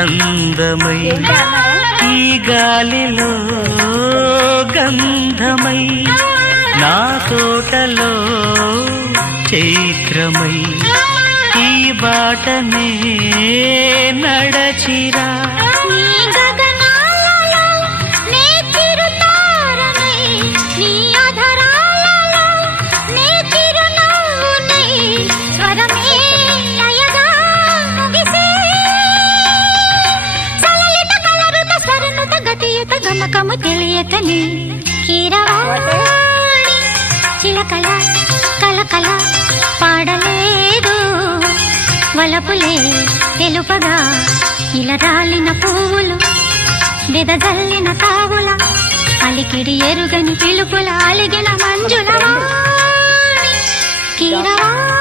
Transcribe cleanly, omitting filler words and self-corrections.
అందమై ఈ గాలిలో గంధమై నా తోటలో చైత్రమై ఈ బాటనే నడచిరా గమకము తెలియకని కీరవాణి చిలకల కలకల పాడలేదు వలపులే తెలుపగా ఇలా రాలిన పువ్వులు వెదజల్లిన తావుల అలికిడి ఎరుగని పిలుపుల అలిగిన మంజుల వాణి కీరవాణి